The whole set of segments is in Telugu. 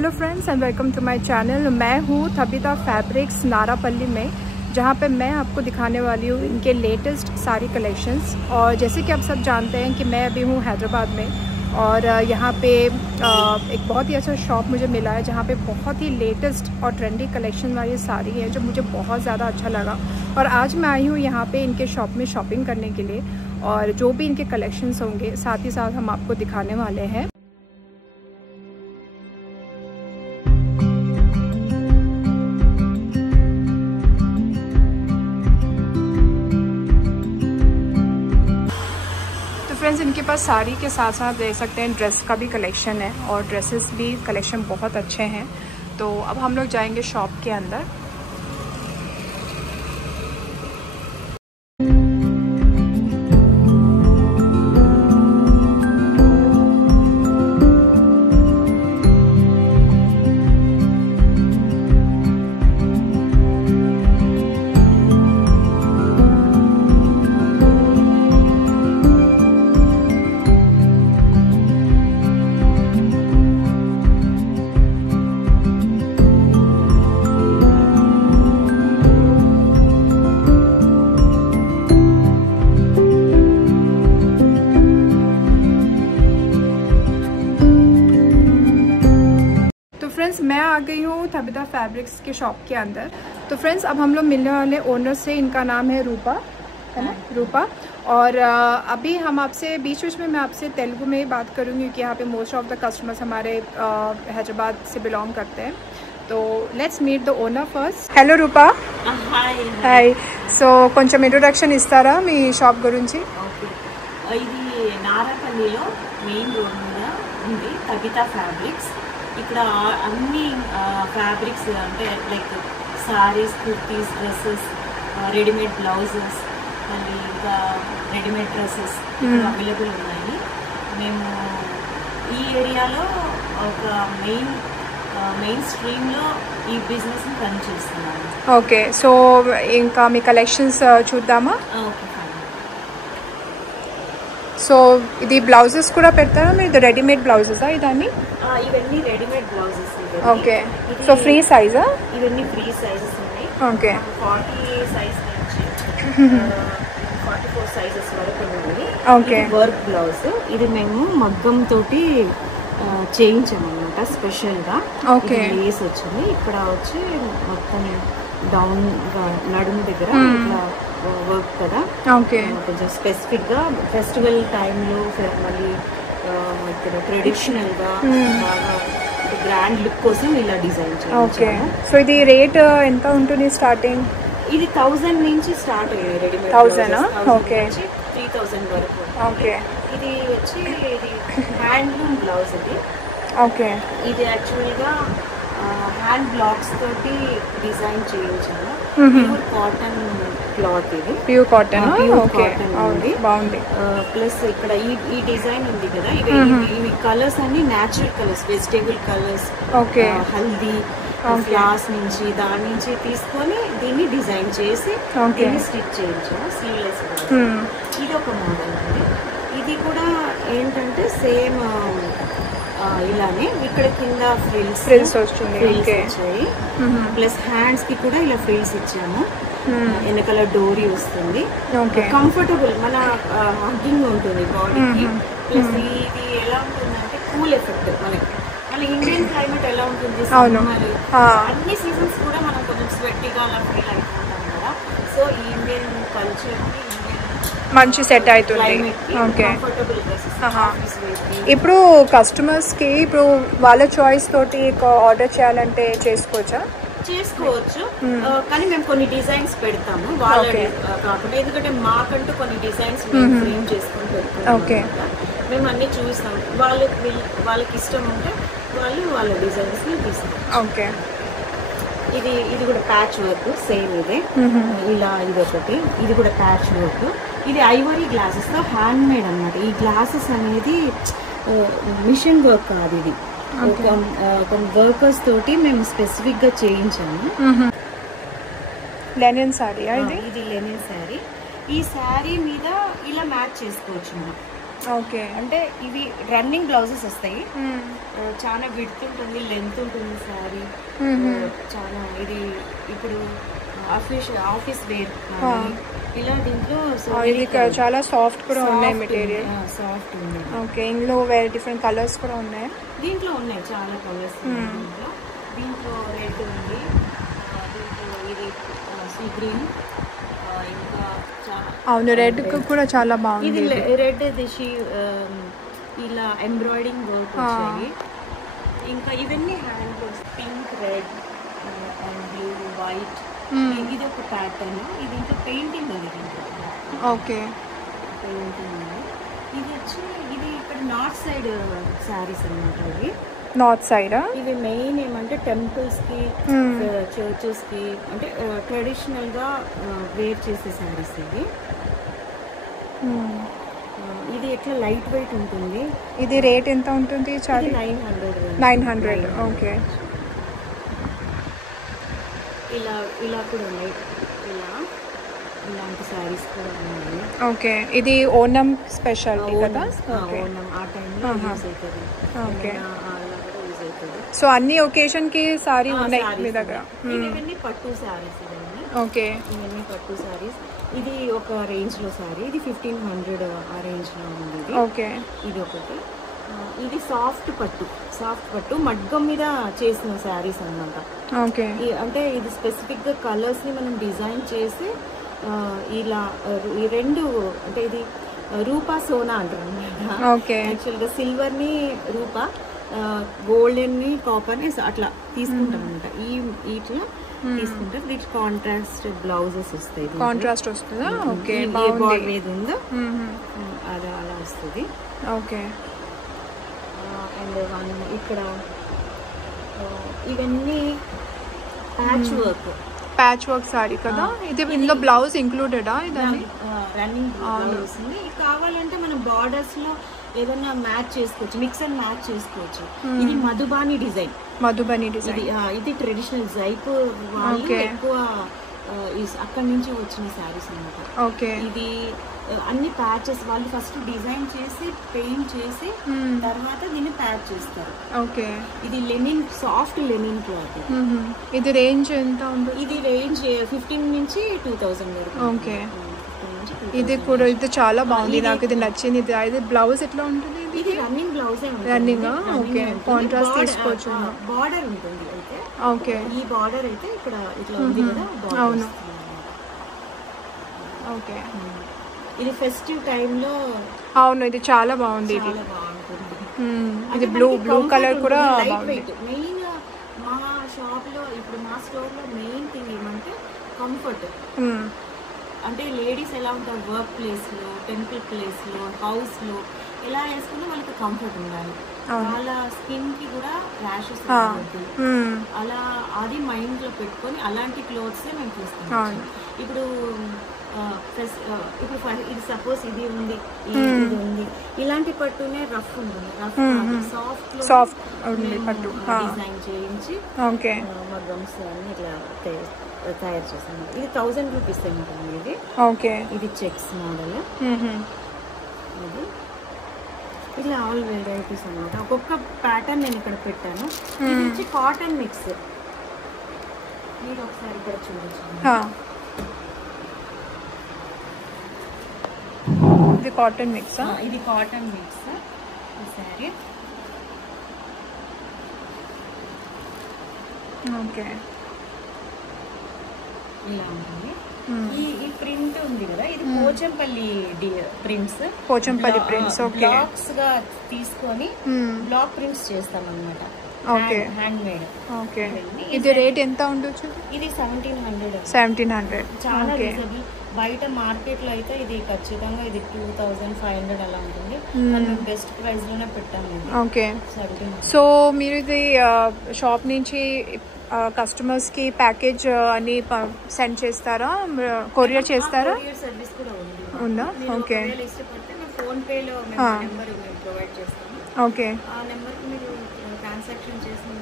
Hello friends and welcome to my channel. मैं हूँ थबिता फैब्रिक्स नारापल्ली में, जहाँ पे मैं आपको दिखाने वाली हूँ इनके लेटेस्ट सारी कलेक्शंस। और जैसे कि आप सब जानते हैं कि मैं अभी हूँ हैदराबाद में और यहाँ पे एक बहुत ही अच्छा शॉप मुझे मिला है जहाँ पे बहुत ही लेटेस्ट और ट्रेंडी कलेक्शन वाली साड़ी है जो मुझे बहुत ज़्यादा अच्छा लगा। और आज मैं आई हूँ यहाँ पे इनके शॉप में शॉपिंग करने के लिए और जो भी इनके कलेक्शंस होंगे साथ ही साथ हम आपको दिखाने वाले हैं। फ्रेंड्स, इनके पास साड़ी के साथ साथ देख सकते हैं ड्रेस का भी कलेक्शन है और ड्रेसेस भी कलेक्शन बहुत अच्छे हैं। तो अब हम लोग जाएंगे शॉप के अंदर। फ्रेंड्स, मैं आ गई हूँ थबिता फैब्रिक्स के शॉप के अंदर। तो फ्रेंड्स, अब हम लोग मिलने वाले ओनर से। इनका नाम है रूपा, है ना, रूपा। और अभी हम आपसे बीच बीच में मैं आपसे तेलुगु में ही बात करूँगी क्योंकि यहाँ पे मोस्ट ऑफ द कस्टमर्स हमारे हैदराबाद से बिलोंग करते हैं। तो let's meet the owner first. Hello Rupa. Hi. So కొంచెం ఇంట్రొడక్షన్ ఇస్తారా మీ షాప్ గురించి? ఓకే, ఇది నారాపల్లిలో మెయిన్ రోడ్ మీద ఉంది థబితా ఫ్యాబ్రిక్స్. ఇక్కడ అన్ని ఫ్యాబ్రిక్స్ అంటే like saris, kurtis, dresses, readymade blouses, మళ్ళీ ఇంకా రెడీమేడ్ డ్రెస్సెస్ అవైలబుల్ ఉన్నాయి. మేము ఈ ఏరియాలో ఒక మెయిన్ స్ట్రీమ్లో ఈ బిజినెస్ని రన్ చేస్తున్నాము. ఓకే, సో ఇంకా మీ కలెక్షన్స్ చూద్దామా? ఓకే. సో ఇది బ్లౌజెస్ కూడా పెడతారా మీరు? ఇది రెడీమేడ్ బ్లౌజెసా ఇదన్నీ? ఇవన్నీ readymade blouses. Okay, so free సైజా? ఇవన్నీ ఫ్రీ సైజెస్ ఉన్నాయి. ఓకే, 40 సైజ్ నుంచి 44 సైజెస్ వరకు ఉన్నాయి. ఓకే. వర్క్ బ్లౌజ్ ఇది మేము మగ్గం తోటి చేయించామన్నమాట స్పెషల్గా. ఓకే. లేస్ వచ్చింది ఇక్కడ వచ్చి మొత్తం డౌన్ నడుము దగ్గర ఇట్లా వర్క్ కదా. ఓకే. కొంచెం స్పెసిఫిక్గా ఫెస్టివల్ టైంలో మళ్ళీ ఇక్కడ ట్రెడిషనల్గా బాగా గ్రాండ్ లుక్ కోసం ఇలా డిజైన్ చేయాలి. ఓకే, సో ఇది రేట్ ఎంత ఉంటుంది స్టార్టింగ్? ఇది 1000 నుంచి స్టార్ట్ అయ్యాయి రెడీమేడ్. 1000? ఓకే. 3000 వరకు. ఓకే. ఇది వచ్చి ఇది హ్యాండ్లూమ్ బ్లౌజ్. ఇది ఓకే. ఇది యాక్చువల్గా హ్యాండ్ బ్లాక్స్ తోటి డిజైన్ చేయించాము. Pure cotton cloth. ఇది ప్యూర్ కాటన్. ఓకే, ఉంది, బాగుంది. ప్లస్ ఇక్కడ ఈ డిజైన్ ఉంది కదా, ఇవి కలర్స్ అన్ని natural colours, vegetable colours. Okay. Haldi floss నుంచి దాని నుంచి తీసుకొని దీన్ని డిజైన్ చేసి దీన్ని స్టిచ్ చేయించాము స్లీవ్లెస్. ఇది ఒక మోడల్ అండి. ఇది కూడా ఏంటంటే సేమ్ ఇలానే ఇక్కడ కింద ఫ్రిల్స్ వచ్చాయి. ప్లస్ హ్యాండ్స్ కి కూడా ఇలా ఫ్రిల్స్ ఇచ్చాము. వెనకాల డోరీ వస్తుంది. కంఫర్టబుల్ మన హగ్గింగ్ ఉంటుంది బాడీకి. ప్లస్ ఇది ఎలా ఉంటుందంటే కూల్ ఎఫెక్ట్. మన ఇండియన్ క్లైమేట్ ఎలా ఉంటుంది, అన్ని సీజన్స్ కూడా మనం కొంచెం స్వెట్టీగా అలా ఫీల్ అవుతుంటాం కదా. సో ఈ ఇండియన్ కల్చర్ మంచి సెట్ అవుతుంది. ఓకే. ఇప్పుడు కస్టమర్స్కి ఇప్పుడు వాళ్ళ చాయిస్ తోటి ఆర్డర్ చేయాలంటే చేసుకోవచ్చు. కానీ మేము కొన్ని డిజైన్స్ పెడతాము వాళ్ళ కాకుండా, ఎందుకంటే మాకంటూ కొన్ని డిజైన్స్ ఫ్రేమ్ చేసుకొని పెడతాము. ఓకే. మేము అన్ని చూస్తాం. వాళ్ళకి ఇష్టం ఉంటే వాళ్ళు వాళ్ళ డిజైన్స్ ని తీస్తాం. ఓకే. ఇది కూడా ప్యాచ్ వర్క్ సేమ్. ఇదే ఇలా ఇది ఒకటి. ఇది కూడా ప్యాచ్ వర్క్. ఇది ఐవరీ గ్లాసెస్ తో హ్యాండ్ మేడ్ అన్నమాట. ఈ గ్లాసెస్ అనేది మిషన్ వర్క్ కాదు, ఇది ఒక వర్కర్స్ తోటి మేము స్పెసిఫిక్ గా చేయించాము. లెనిన్ సారీ. ఇది లెనిన్ శారీ. ఈ శారీ మీద ఇలా మ్యాచ్ చేసుకోవచ్చు మనం. ఓకే. అంటే ఇవి రన్నింగ్ బ్లౌజెస్ వస్తాయి. చాలా విడ్త్ ఉంటుంది, లెంత్ ఉంటుంది శారీ. చాలా ఇది ఇప్పుడు ఆఫీస్ వేర్ ఇలా దీంట్లో ఇది చాలా సాఫ్ట్ కూడా ఉన్నాయి మెటీరియల్. సాఫ్ట్ ఉంది. ఓకే. ఇందులో వేరే డిఫరెంట్ కలర్స్ కూడా ఉన్నాయి. దీంట్లో ఉన్నాయి చాలా కలర్స్. దీంట్లో రెడ్ ఉంది, దీంట్లో ఇది సీ గ్రీన్, ఇంకా అవును రెడ్ కూడా చాలా బాగుంది. ఇది రెడ్ దిషి ఇలా ఎంబ్రాయిడింగ్ వర్క్ వచ్చాయి. ఇంకా ఇవన్నీ hand pink, red and blue, white. ఇది ఒక ప్యాటర్న్. ఇది ఇంకా పెయింటింగ్ ఉంది. ఓకే. పెయింటింగ్ ఉంది. ఇది వచ్చి ఇది ఇక్కడ నార్త్ సైడ్ శారీస్ అన్నమాట. ఇవి నార్త్ సైడ్ ఇవి మెయిన్ ఏమంటే టెంపుల్స్కి, చర్చెస్కి అంటే ట్రెడిషనల్గా వేర్ చేసే శారీస్ ఇవి. ఇది ఎట్లా లైట్ వెయిట్ ఉంటుంది. ఇది రేట్ ఎంత ఉంటుంది? 900. ఓకే. ఇలా కూడా ఉన్నాయి. ఇలాంటి శారీస్ కూడా ఉన్నాయి. ఓకే. ఇది ఓనం స్పెషాలిటీ కదా? ఓనం ఆ టైంలో యూజ్ అవుతుంది. ఓకే. అలా కూడా యూజ్ అవుతుంది. సో అన్ని ఒకేషన్ కి సారీ ఉన్నాయి మీ దగ్గర? ఇవన్నీ పట్టు శారీస్. ఇవన్నీ ఓకే. ఇవన్నీ పట్టు శారీస్. ఇది ఒక రేంజ్ లో సారీ. ఇది 1500 ఆ రేంజ్ లో ఉంది. ఇది ఓకే. ఇది ఒకటి. ఇది సాఫ్ట్ పట్టు మగ్గం మీద చేసిన శారీస్ అన్నమాట. ఓకే. అంటే ఇది స్పెసిఫిక్ గా కలర్స్ ని మనం డిజైన్ చేసి ఇలా ఈ రెండు అంటే ఇది రూపా సోనా అంటారు అన్నమాట. ఓకే. యాక్చువల్ గా సిల్వర్ ని రూపా, గోల్డెన్ ని కాపర్ ని అట్లా తీసుకుంటాం అనమాట. ఇట్లా తీసుకుంటారు. దీనికి కాంట్రాస్ట్ బ్లౌజెస్ వస్తాయి. కాంట్రాస్ట్ వస్తుందా? ఓకే. బార్డర్ ఏది ఉందో అది అలా వస్తుంది. ఓకే. అండ్ ఇక్కడ ఇవన్నీ ప్యాచ్ వర్క్ సారీ కదా? ఇది ఇందులో బ్లౌజ్ ఇంక్లూడెడా? ఇదని రన్నింగ్ బ్లౌజ్ వస్తుంది. కావాలంటే మనం బార్డర్స్ లో ఏదన్నా మ్యాచ్ చేసుకోవచ్చు, మిక్స్ అండ్ మ్యాచ్ చేసుకోవచ్చు. ఇది మధుబాని డిజైన్. ఇది ట్రెడిషనల్ జైపూర్ వాళ్ళు ఎక్కువ అక్కడి నుంచి వచ్చిన శారీస్ అన్నమాట. ఓకే. ఇది అన్ని ప్యాచెస్ వాళ్ళు ఫస్ట్ డిజైన్ చేసి పెయింట్ చేసి తర్వాత దీన్ని ప్యాచ్ చేస్తారు. ఓకే. ఇది లెనిన్, సాఫ్ట్ లెనిన్ క్లాత్. ఇది రేంజ్ ఎంత ఉంటుంది? ఇది రేంజ్ 15 నుంచి 2000 వరకు. ఓకే. ఇది కూడా ఇది చాలా బాగుంది, నాకు ఇది నచ్చింది. ఇది బ్లౌజ్ ఎట్లా ఉంటుంది? ఇది running blouse. Running. Okay. Contrast తీసుకోవచ్చు. బార్డర్ ఉంటుంది అయితే. ఓకే. ఈ బార్డర్ అయితే ఇక్కడ ఇట్లా ఉంది కదా. అవును. ఓకే. ఇది ఫెస్టివ్ టైంలో అవును ఇది చాలా బాగుంది. ఇది ఇది బ్లూ కలర్ కూడా బాగుంది. మెయిన్ మా షాప్ లో ఇప్పుడు మా స్టోర్ లో మెయిన్ థింగ్ ఏమంటే కంఫర్ట్. అంటే లేడీస్ ఎలా ఉంటారు వర్క్ ప్లేస్ లో, టెంపుల్ ప్లేస్ లో, హౌస్ లో ఎలా వేసుకున్నా వాళ్ళకి కంఫర్ట్ ఉండాలి. వాళ్ళ స్కిన్ కి కూడా ర్యాషెస్ రావద్దు. అలా అది మైండ్ లో పెట్టుకొని అలాంటి క్లోత్స్ మేము చూస్తాం. ఇప్పుడు ఇది సపోజ్ ఇది ఉంది, ఇది ఉంది, ఇలాంటి పట్టునే రఫ్ ఉంటుంది. సాఫ్ట్ పట్టు డిజైన్ చేయించి మగ్గమ్స్ అన్ని ఇట్లా తయారు చేస్తాను. ఇది 1000 రూపీస్ ఉంటుంది. ఇది ఓకే. ఇది చెక్స్ మోడల్. ఇది ఇట్లా ఆల్ వెరైటీస్ అన్నమాట. ఒక్కొక్క ప్యాటర్న్ నేను ఇక్కడ పెట్టాను. ఇది వచ్చి కాటన్ మిక్స్. మీరు ఒకసారి ఇక్కడ చూడొచ్చు. ఇది కాటన్ మిక్స్. ఇది కాటన్ మిక్స్. ఈ సారీ ఓకే. ఇలా ఉంటుంది. ఈ ప్రింట్ ఉంది కదా, ఇది పోచంపల్లి ప్రింట్స్. ఓకే. బ్లాక్స్ గా తీసుకొని బ్లాక్ ప్రింట్స్ చేస్తాం అన్నమాట. ఓకే. Hand made. ఓకే. ఇది రేట్ ఎంత ఉండొచ్చు? ఇది 1700. 1700 చాలా రీజనబుల్. బయట మార్కెట్ లో అయితే ఇది ఖచ్చితంగా ఇది 2500 అలా ఉంటుంది. మనం బెస్ట్ ప్రైస్ లోనే పెట్టాము. ఓకే. సో మీరు ఇది షాప్ నుంచి కస్టమర్స్ కి ప్యాకేజ్ అని సెండ్ చేస్తారా, కొరియర్ చేస్తారా? సర్వీస్ కూడా ఉందా? ఓకే. ఫోన్ పే లో నెంబర్ ప్రొవైడ్ చేస్తాము. ఓకే. ఆ నెంబర్ కి మీరు ట్రాన్సాక్షన్ చేసిన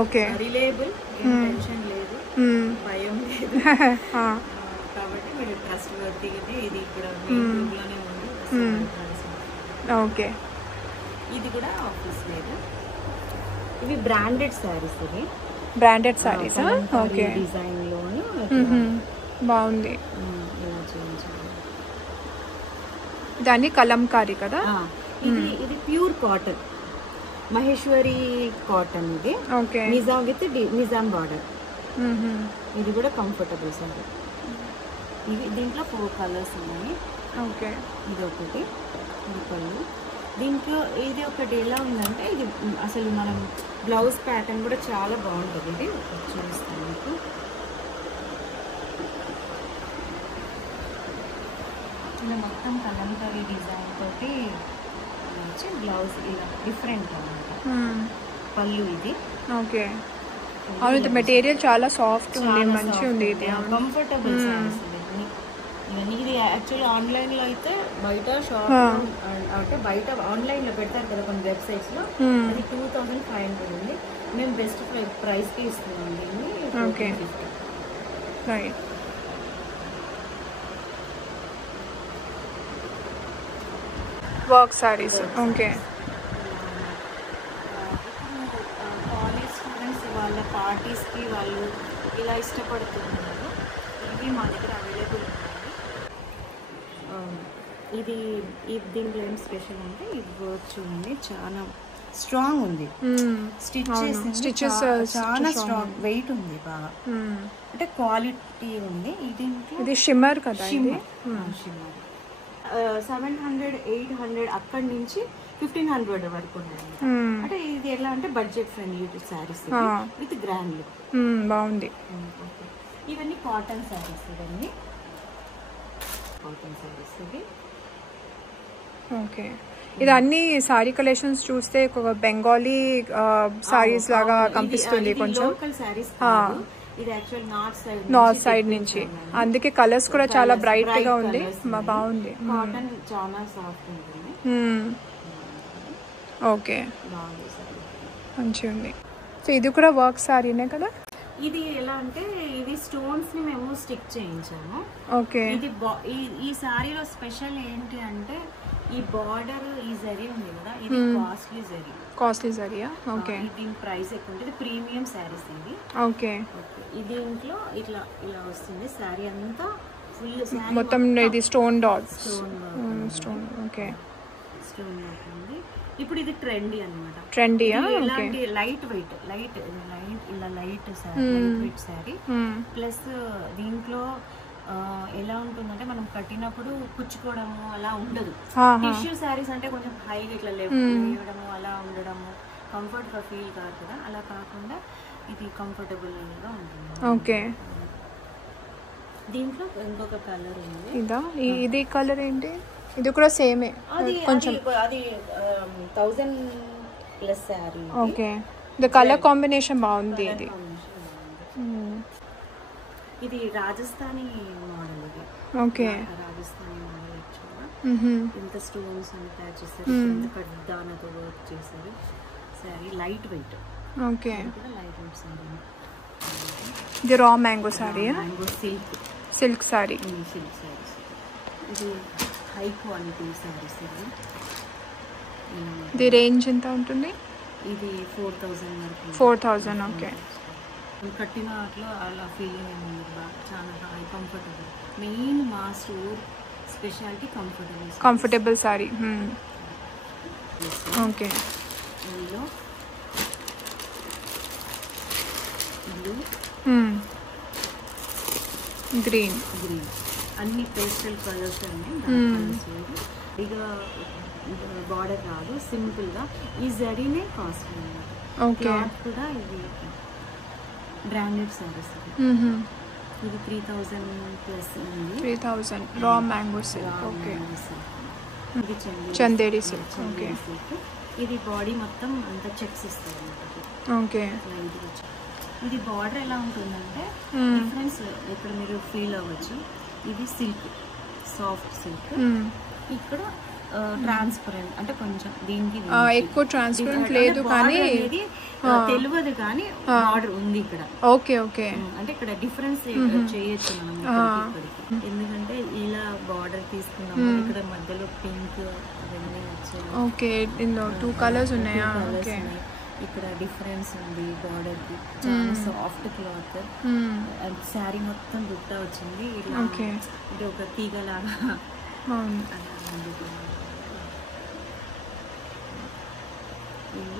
ఓకే. రిలయబుల్, టెన్షన్ లేదు, భయం లేదు. కాబట్టి మీరు ట్రస్ట్ వర్తీ. ఇది ఇక్కడ లోనే ఉంది. ఓకే. ఇది కూడా ఆఫీస్ వేర్. ఇవి బ్రాండెడ్ శారీస్. ఇవి బ్రాండెడ్ శారీస్. ఓకే. డిజైన్ లోని బాగుంది. ఇలా చేయించాలి. దాన్ని కలంకారీ కదా. ఇది ప్యూర్ కాటన్, మహేశ్వరి కాటన్. ఇది okay. Nizam with Nizam border. ఇది కూడా కంఫర్టబుల్ సారీ. ఇవి దీంట్లో 4 కలర్స్ ఉన్నాయి. ఓకే. ఇది ఒకటి, ఇది పళ్ళు. దీంట్లో ఇది ఒకటి ఎలా ఉందంటే, ఇది అసలు మనం బ్లౌజ్ ప్యాటర్న్ కూడా చాలా బాగుంటుంది. ఇది చూపిస్తాను మీకు. ఇలా మొత్తం కలంకారీ డిజైన్ తోటి వచ్చి బ్లౌజ్ ఇలా డిఫరెంట్ అన్నమాట. పళ్ళు ఇది. ఓకే. అవును, మెటీరియల్ చాలా సాఫ్ట్ ఉంది, మంచిగా ఉంది. ఇది కంఫర్టబుల్ సారీస్ ఇవన్నీ. ఇది యాక్చువల్లీ ఆన్లైన్లో అయితే బయట షాప్ అంటే బయట ఆన్లైన్లో పెడతారు కదా కొన్ని వెబ్సైట్స్లో, అది 2500 ఉంది. మేము బెస్ట్ ప్రైస్కి ఇస్తున్నాం దీన్ని. Okay. Right. Work saris. Okay. College students వాళ్ళ పార్టీస్కి వాళ్ళు ఇలా ఇష్టపడుతున్నారు. ఇవి మా దగ్గర అవైలబుల్ ఉన్నాయి. ఇది దీంట్లో ఏం స్పెషల్ అంటే, ఇది వర్క్ చూడండి చాలా స్ట్రాంగ్ ఉంది. స్టిచెస్ చాలా స్ట్రాంగ్, వెయిట్ ఉంది బాగా, అంటే క్వాలిటీ ఉంది. ఇది షిమ్మర్ కదా. షిమ్మర్ 700, 800 అక్కడి నుంచి 1500 వరకు ఉన్నాయి. అంటే ఇది ఎలా అంటే budget friendly saris with grand look. బాగుంది. ఇవన్నీ కాటన్ శారీస్. ఇవన్నీ కాటన్ శారీస్. ఇవి ఓకే. ఇది అన్ని సారీ కలెక్షన్స్ చూస్తే ఒక బెంగాలీ సారీస్ లాగా కనిపిస్తుంది కొంచెం. లోకల్ శారీస్. ఇది యాక్చువల్ నార్త్ సైడ్ నుంచి, అందుకే కలర్స్ కూడా చాలా బ్రైట్ గా ఉంది. బాగుంది. కాటన్ చాలా సాఫ్ట్ ఉంటుంది. ఓకే. మంచిగా ఉంది. సో ఇది కూడా వర్క్ సారీనే కదా. ఇది ఎలా అంటే, ఇది స్టోన్స్ ని మేము స్టిక్ చేయించాము. ఓకే. ఇది ఈ సారీలో స్పెషల్ ఏంటి అంటే, ఈ బార్డర్ ఈ జరీ ఉంది కదా, ఇది కాస్ట్లీ జరీ. కాస్ట్లీ జరీయా. ఓకే. దీని ప్రైస్ ఎక్కువ ఉంటుంది. ప్రీమియం శారీస్ ఇది. ఓకే. దీంట్లో ఇట్లా ఇలా వస్తుంది శారీ అంతా ఫుల్. మొత్తం ఇది stone dots. Stone. Okay. Stone ఉంటుంది. ఇప్పుడు ఇది ట్రెండీ అన్నమాట. ట్రెండీయా. ఇలాంటి లైట్ వెయిట్ ఇలా లైట్ వెయిట్ శారీ. ప్లస్ దీంట్లో ఎలా ఉంటుందంటే, మనం కట్టినప్పుడు కుచ్చుకోవడము అలా ఉండదు. టిష్యూ శారీస్ అంటే కొంచెం హైగా ఇట్లా లేవడము అలా ఉండడము కంఫర్ట్ గా ఫీల్ కాదు కదా, అలా కాకుండా ఇది కంఫర్టబుల్ గా ఉంటుంది. ఓకే. దీంట్లో ఇంకొక కలర్ ఉంది. ఇదా. ఇది కలర్ ఏంటి? ఇది కూడా సేమే కొంచెం. అది 1000+ sari. Okay. The colour combination బాగుంది. ఇది రాజస్థానీ మోడల్. ఇది ఓకే. రాజస్థానీ మోడల్. ఇంత స్టోన్స్ అంతా చేశారు, ఇంత కడ్డానతో వర్క్ చేశారు. Sari light weight. Okay. Light weight sari. ఇది raw mango sari. Mango silk sari. Silk saris. ఇది హై క్వాలిటీ సారీస్. ఇది రేంజ్ ఎంత ఉంటుంది? ఇది 4000 వరకు. 4000. ఓకే. కట్టిన అట్లా అలా ఫీలింగ్ ఏముంది, చాలా హై కంఫర్టబుల్. మెయిన్ మా store speciality comfortable sorry. Okay. ఇందులో బ్లూ, గ్రీన్ అన్ని పేస్టల్ కలర్స్ ఉన్నాయి. ఇక బార్డర్ రాదు, సింపుల్ గా. ఈ జరీనే కాస్ట్లీ అన్నమాట. ఓకే. కూడా ఇది బ్రాండెడ్ సారీస్. ఇది 3000+ ఉంది. 3000 రా మ్యాంగో సిల్క్. ఓకే. ఇది చందేరి సిల్క్. ఓకే. ఇది బాడీ మొత్తం అంతా చెక్స్ ఇస్తుంది అన్నమాట. ఓకే. ఇది బార్డర్ ఎలా ఉంటుందంటే, డిఫరెన్స్ ఇక్కడ మీరు ఫీల్ అవ్వచ్చు. ఇది సిల్క్, సాఫ్ట్ సిల్క్. ఇక్కడ ట్రాన్స్పరెంట్, అంటే కొంచెం దీనికి ఎక్కువ ట్రాన్స్పరెంట్ లేదు కానీ తెలియదు కానీ బార్డర్ ఉంది ఇక్కడ. ఓకే ఓకే, అంటే ఇక్కడ డిఫరెన్స్ చేయొచ్చు మనం ఎందుకంటే ఇలా బార్డర్ తీసుకున్నాము, ఇక్కడ మధ్యలో పింక్ అవన్నీ వచ్చాయి. ఓకే, ఇందులో 2 కలర్స్ ఉన్నాయా? ఓకే, ఇక్కడ డిఫరెన్స్ ఉంది బార్డర్ కి. చాలా సాఫ్ట్ క్లాత్, శారీ మొత్తం బుట్ట వచ్చింది ఇలా. ఇది ఒక తీగలాగా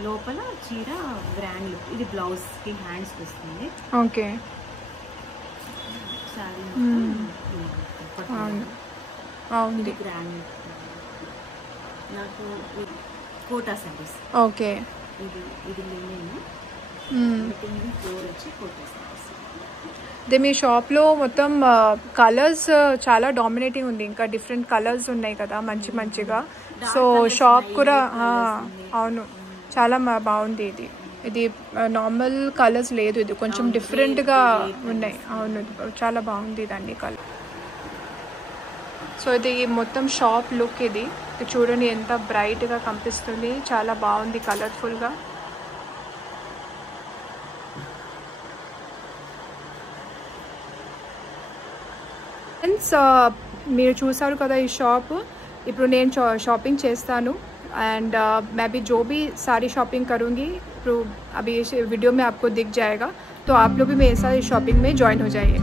లోపల చీర గ్రాండ్ లుక్. ఇది బ్లౌజ్ కి హ్యాండ్స్ వస్తుంది. Okay, sari grand. నాకు కోటా శారీస్. ఓకే, ఇది లినెన్, ఫ్లోర్ వచ్చి కోటా శారీస్. అదే మీ షాప్లో మొత్తం కలర్స్ చాలా డామినేటింగ్ ఉంది, ఇంకా డిఫరెంట్ కలర్స్ ఉన్నాయి కదా మంచి మంచిగా. సో షాప్ కూడా అవును చాలా బాగుంది. ఇది నార్మల్ కలర్స్ లేదు, ఇది కొంచెం డిఫరెంట్గా ఉన్నాయి. అవును చాలా బాగుంది దాన్ని కలర్. సో ఇది మొత్తం షాప్ లుక్. ఇది చూడండి ఎంత బ్రైట్గా కనిపిస్తుంది, చాలా బాగుంది కలర్ఫుల్గా. ఫ్రెండ్స్ మీరు చూసారు కదా ఈ షాప్. ఇప్పుడు నేను షాపింగ్ చేస్తాను एंड मैं भी जो भी सारी शॉपिंग करूँगी तो अभी इस वीडियो में आपको दिख जाएगा, तो आप लोग भी मेरे साथ शॉपिंग में ज्वाइन हो जाइए.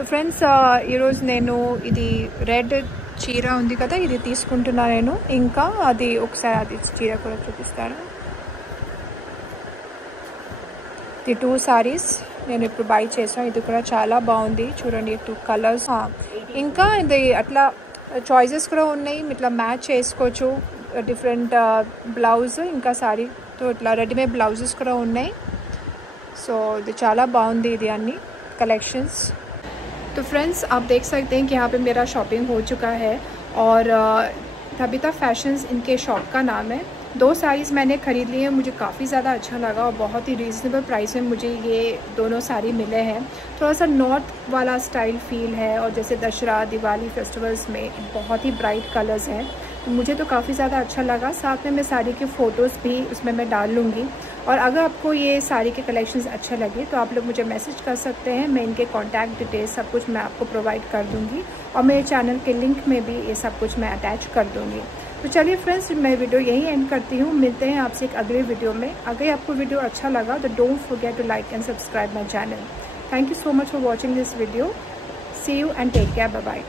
तो फ्रेंड्स ఈరోజు నేను ఇది రెడ్ చీర ఉంది కదా ఇది తీసుకుంటున్నా నేను. ఇంకా అది ఒకసారి అది చీర కూడా చూపిస్తాను. ఇది 2 సారీస్ నేను ఇప్పుడు బై చేసాను. ఇది కూడా చాలా బాగుంది చూడండి, 2 కలర్స్. ఇంకా ఇది అట్లా చాయిసెస్ కూడా ఉన్నాయి, ఇట్లా మ్యాచ్ చేసుకోవచ్చు. డిఫరెంట్ బ్లౌజ్ ఇంకా సారీతో ఇట్లా రెడీమేడ్ బ్లౌజెస్ కూడా ఉన్నాయి. సో ఇది చాలా బాగుంది ఇది అన్ని कलेक्शंस. तो फ्रेंड्स आप देख सकते हैं कि यहाँ पे मेरा शॉपिंग हो चुका है और तबीता फैशंस इनके शॉप का नाम है. 2 साड़ीज़ मैंने ख़रीद ली हैं, मुझे काफ़ी ज़्यादा अच्छा लगा और बहुत ही रीज़नेबल प्राइस में मुझे ये दोनों साड़ी मिले हैं. थोड़ा सा नॉर्थ वाला स्टाइल फील है और जैसे दशहरा दिवाली फेस्टिवल्स में बहुत ही ब्राइट कलर्स हैं, तो मुझे तो काफ़ी ज़्यादा अच्छा लगा. साथ में मैं साड़ी के फ़ोटोज़ भी उसमें मैं डाल लूँगी. और अगर आपको ये साड़ी के कलेक्शंस अच्छे लगे तो आप लोग मुझे मैसेज कर सकते हैं. मैं इनके कॉन्टैक्ट डिटेल्स सब कुछ मैं आपको प्रोवाइड कर दूँगी और मेरे चैनल के लिंक में भी ये सब कुछ मैं अटैच कर दूँगी. तो चलिए फ्रेंड्स मैं वीडियो यहीं एंड करती हूँ. मिलते हैं आपसे एक अगले वीडियो में. अगर आपको वीडियो अच्छा लगा तो don't forget to like and subscribe my channel. Thank you so much for watching this video. See you and take care. Bye bye.